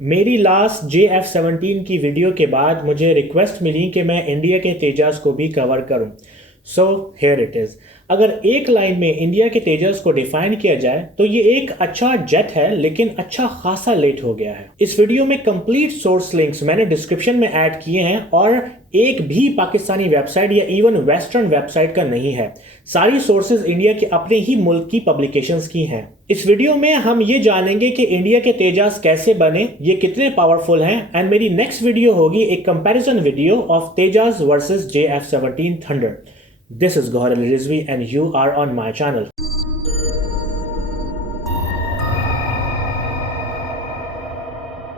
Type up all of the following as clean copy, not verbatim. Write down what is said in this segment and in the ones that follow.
मेरी last JF-17 की video के बाद मुझे रिक्वेस्ट मिली कि मैं इंडिया के तेजास को भी कवर करूं। So here it is. अगर एक लाइन में इंडिया के तेजस को डिफाइन किया जाए तो ये एक अच्छा जेट है, लेकिन अच्छा खासा लेट हो गया है। इस वीडियो में कंप्लीट सोर्स लिंक्स मैंने डिस्क्रिप्शन में ऐड किए हैं और एक भी पाकिस्तानी वेबसाइट या इवन वेस्टर्न वेबसाइट का नहीं है। सारी सोर्सेज इंडिया के अपने ही मुल्क की पब्लिकेशंस की हैं। इस वीडियो में हम ये जानेंगे कि इंडिया के तेजास कैसे बने, ये कितने पावरफुल हैं, एंड मेरी नेक्स्ट वीडियो होगी एक comparison video of Tejas versus JF-17 thunder. This is Gohar Ali Rizvi and you are on my channel.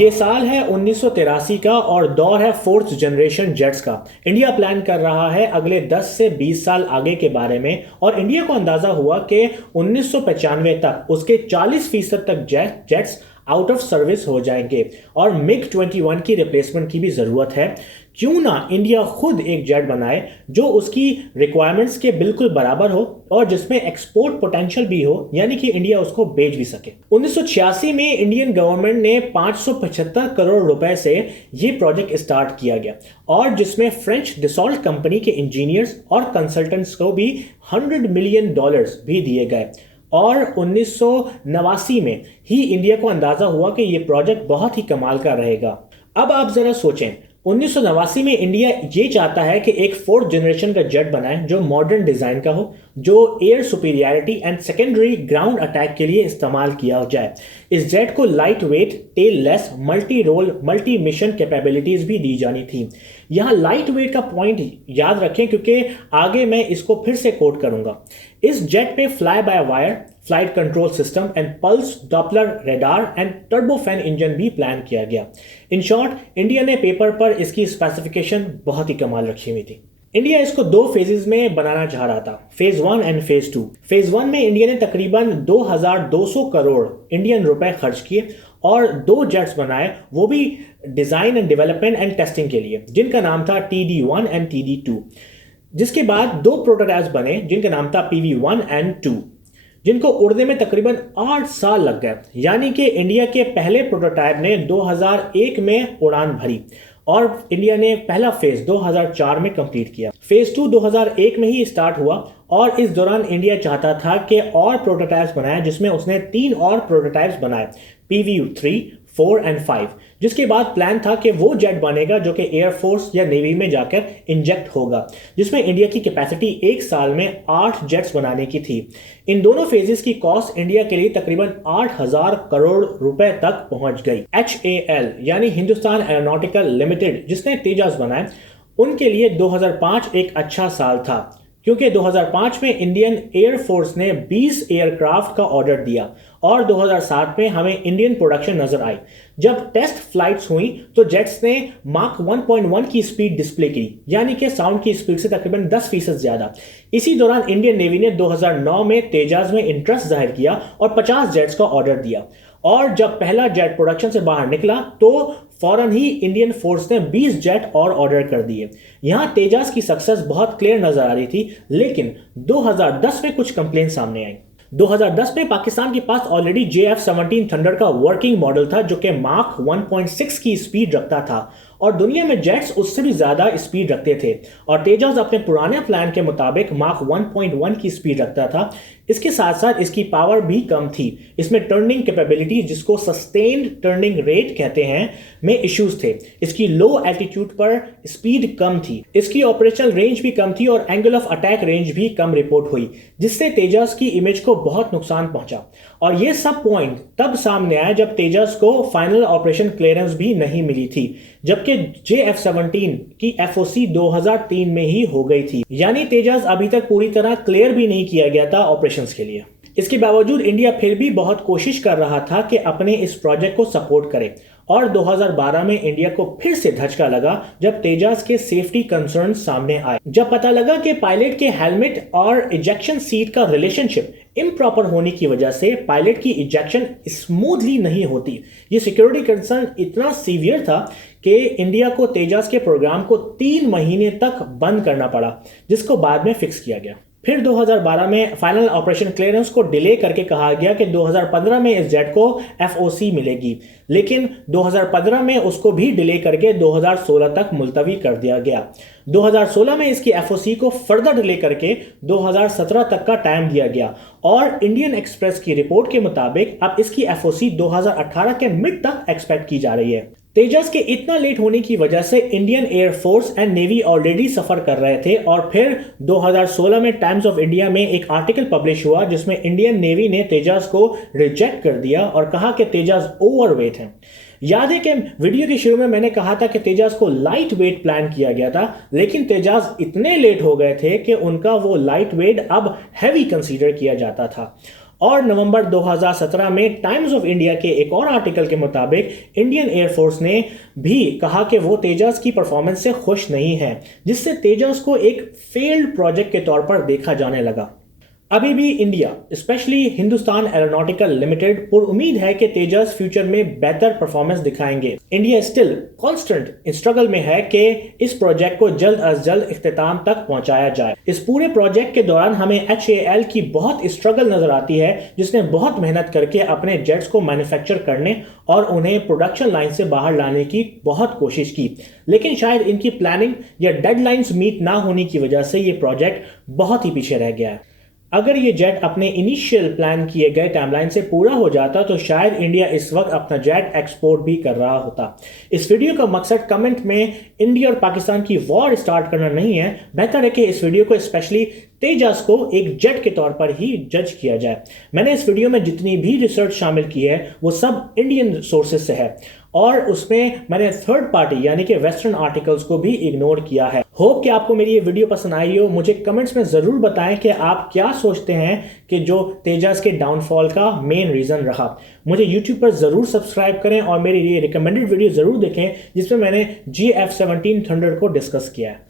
ये साल है 1983 का और दौर है फोर्थ जनरेशन जेट्स का। इंडिया प्लान कर रहा है अगले 10 से 20 साल आगे के बारे में और इंडिया को अंदाजा हुआ कि 1995 तक उसके 40% तक जेट्स आउट ऑफ सर्विस हो जाएंगे और MiG-21 की रिप्लेसमेंट की भी ज़रूरत है। क्यों ना इंडिया खुद एक जेट बनाए जो उसकी रिक्वायरमेंट्स के बिल्कुल बराबर हो और जिसमें एक्सपोर्ट पोटेंशियल भी हो, यानी कि इंडिया उसको बेच भी सके। 1986 में इंडियन गवर्नमेंट ने 575 करोड़ रुपए से ये प्रोजेक्ट स्टार्ट किया गया और जिसमें फ्रेंच डिसॉल्ट कंपनी के इंजीनियर्स और कंसल्टेंट्स को भी $100 मिलियन भी दिए गए और 1989 में ही इंडिया को अंदाजा हुआ कि यह प्रोजेक्ट बहुत ही कमाल का रहेगा। अब आप जरा सोचें, 1989 में इंडिया ये चाहता है कि एक फोर्थ जनरेशन का जेट बनाए जो मॉडर्न डिजाइन का हो, जो air superiority and secondary ground attack के लिए इस्तेमाल किया जाए। इस जेट को light weight, tail less, multi role, multi mission capabilities भी दी जानी थी। यहाँ लाइट वेट का पॉइंट याद रखें क्योंकि आगे मैं इसको फिर से कोट करूंगा। इस जेट पे fly by wire, flight control system and pulse Doppler radar and turbofan engine भी प्लान किया गया। इन शॉर्ट, इंडिया ने पेपर पर इसकी स्पेसिफिकेशन बहुत ही कमाल रखी हुई थी। इंडिया इसको 2 फेजेस में बनाना चाह रहा था, फेज 1 एंड फेज 2। फेज 1 में इंडिया ने तकरीबन 2200 करोड़ इंडियन रुपए खर्च किए और 2 जेट्स बनाए, वो भी design and development and testing के लिए, जिनका नाम था TD1 एंड TD2। जिसके बाद 2 प्रोटोटाइप्स बने जिनका नाम था PV1 एंड 2, जिनको उड़ने में तकरीबन 8 साल लग गए। यानी कि इंडिया के पहले प्रोटोटाइप ने 2001 में उड़ान भरी और इंडिया ने पहला फेज 2004 में कंप्लीट किया। फेज 2 2001 में ही स्टार्ट हुआ और इस दौरान इंडिया चाहता था कि और प्रोटोटाइप्स बनाए, जिसमें उसने 3 और प्रोटोटाइप्स बनाए, PV3, 4 एंड 5। जिसके बाद प्लान था कि वो जेट बनेगा जो कि एयरफोर्स या नेवी में जाकर इंजेक्ट होगा, जिसमें इंडिया की कैपेसिटी एक साल में 8 जेट्स बनाने की थी। इन दोनों फेजेस की कॉस्ट इंडिया के लिए तकरीबन 8000 करोड़ रुपए तक पहुंच गई। HAL यानी हिंदुस्तान एरोनॉटिकल लिमिटेड, जिसने तेजास बनाए, उनके लिए 2005 एक अच्छा साल था क्योंकि 2005 में इंडियन एयरफोर्स ने 20 एयरक्राफ्ट का ऑर्डर दिया और 2007 में हमें इंडियन प्रोडक्शन नजर आई। जब टेस्ट फ्लाइट्स हुई तो जेट्स ने माक 1.1 की स्पीड डिस्प्ले की, यानी कि साउंड की स्पीड से तकरीबन 10% ज्यादा। इसी दौरान इंडियन नेवी ने 2009 में तेजास में इंटरेस्ट जाहिर किया और 50 जेट्स का ऑर्डर दिया और जब पहला जेट प्रोडक्शन से बाहर निकला तो फौरन ही इंडियन फोर्स ने 20 जेट और ऑर्डर कर दिए। यहां तेजास की सक्सेस बहुत क्लियर नजर आ रही थी, लेकिन 2010 में कुछ कंप्लेंट सामने आई। 2010 में पाकिस्तान के पास ऑलरेडी JF-17 थंडर का वर्किंग मॉडल था जो कि माक 1.6 की स्पीड रखता था और दुनिया में जेट्स उससे भी ज्यादा स्पीड रखते थे और तेजास अपने पुराने प्लान के मुताबिक माक 1.1 की स्पीड रखता था। इसके साथ साथ इसकी पावर भी कम थी। इसमें टर्निंग कैपेबिलिटी, जिसको सस्टेन्ड टर्निंग रेट कहते हैं, में इश्यूज थे। इसकी लो एल्टीट्यूड पर स्पीड कम थी, इसकी ऑपरेशनल रेंज भी कम थी और एंगल ऑफ अटैक रेंज भी कम रिपोर्ट हुई, जिससे तेजास की इमेज को बहुत नुकसान पहुंचा। और ये सब पॉइंट तब सामने आया जब तेजास को फाइनल ऑपरेशन क्लियरेंस भी नहीं मिली थी, जबकि JF-17 की FOC 2003 में ही हो गई थी। यानी तेजास अभी तक पूरी तरह क्लियर भी नहीं किया गया था ऑपरेशंस के लिए। इसके बावजूद इंडिया फिर भी बहुत कोशिश कर रहा था कि अपने इस प्रोजेक्ट को सपोर्ट करे और 2012 में इंडिया को फिर से धचका लगा जब तेजास के सेफ्टी कंसर्न सामने आए। जब पता लगा कि पायलट के हेलमेट और इजेक्शन सीट का रिलेशनशिप इम्प्रॉपर होने की वजह से पायलट की इजेक्शन स्मूथली नहीं होती। ये सिक्योरिटी कंसर्न इतना सीवियर था कि इंडिया को तेजास के प्रोग्राम को 3 महीने तक बंद करना पड़ा, जिसको बाद में फिक्स किया गया। फिर 2012 में फाइनल ऑपरेशन क्लियरेंस को डिले करके कहा गया कि 2015 में इस जेट को एफओसी मिलेगी, लेकिन 2015 में उसको भी डिले करके 2016 तक मुलतवी कर दिया गया। 2016 में इसकी एफओसी को फर्दर डिले करके 2017 तक का टाइम दिया गया और इंडियन एक्सप्रेस की रिपोर्ट के मुताबिक अब इसकी एफओसी 2018 के मिड तक एक्सपेक्ट की जा रही है। तेजस के इतना लेट होने की वजह से Indian air force and navy already suffer कर रहे थे और फिर 2016 में टाइम्स ऑफ इंडिया में एक आर्टिकल पब्लिश हुआ जिसमें इंडियन नेवी ने तेजस को रिजेक्ट कर दिया और कहा कि तेजस ओवरवेट है। याद है कि वीडियो के शुरू में मैंने कहा था कि तेजस को लाइट वेट प्लान किया गया था, लेकिन तेजस इतने लेट हो गए थे कि उनका वो लाइट वेट अब हैवी कंसीडर किया जाता था। और नवंबर 2017 में टाइम्स ऑफ इंडिया के एक और आर्टिकल के मुताबिक इंडियन एयरफोर्स ने भी कहा कि वो तेजस की परफॉर्मेंस से खुश नहीं है, जिससे तेजस को एक फेल्ड प्रोजेक्ट के तौर पर देखा जाने लगा। अभी भी India specially Hindustan aeronautical limited पुरुमीद है कि तेजस फ्यूचर में बेहतर परफॉर्मेंस दिखाएंगे। इंडिया स्टिल कांस्टेंट स्ट्रगल में है कि इस प्रोजेक्ट को जल्द अज जल्द इख्तिताम तक पहुंचाया जाए। इस पूरे प्रोजेक्ट के दौरान हमें HAL की बहुत स्ट्रगल नजर आती है, जिसने बहुत मेहनत करके अपने जेट्स को मैन्युफैक्चर करने और उन्हें प्रोडक्शन लाइन से बाहर लाने की बहुत कोशिश की, लेकिन शायद इनकी प्लानिंग या डेडलाइंस मीट ना होने की वजह से ये प्रोजेक्ट बहुत ही पीछे रह गया है। अगर ये जेट अपने इनिशियल प्लान किए गए टाइमलाइन से पूरा हो जाता तो शायद इंडिया इस वक्त अपना जेट एक्सपोर्ट भी कर रहा होता। इस वीडियो का मकसद कमेंट में इंडिया और पाकिस्तान की वॉर स्टार्ट करना नहीं है। बेहतर है कि इस वीडियो को स्पेशली तेजस को एक जेट के तौर पर ही जज किया जाए। मैंने इस वीडियो में जितनी भी रिसर्च शामिल की है वो सब इंडियन सोर्सेज से है और उसमें मैंने थर्ड पार्टी यानी कि वेस्टर्न आर्टिकल्स को भी इग्नोर किया है। होप कि आपको मेरी ये वीडियो पसंद आई हो। मुझे कमेंट्स में ज़रूर बताएं कि आप क्या सोचते हैं कि जो तेजस के डाउनफॉल का मेन रीज़न रहा। मुझे यूट्यूब पर ज़रूर सब्सक्राइब करें और मेरी ये रिकमेंडेड वीडियो ज़रूर देखें जिसमें मैंने GF-17 थंडर को डिस्कस किया है।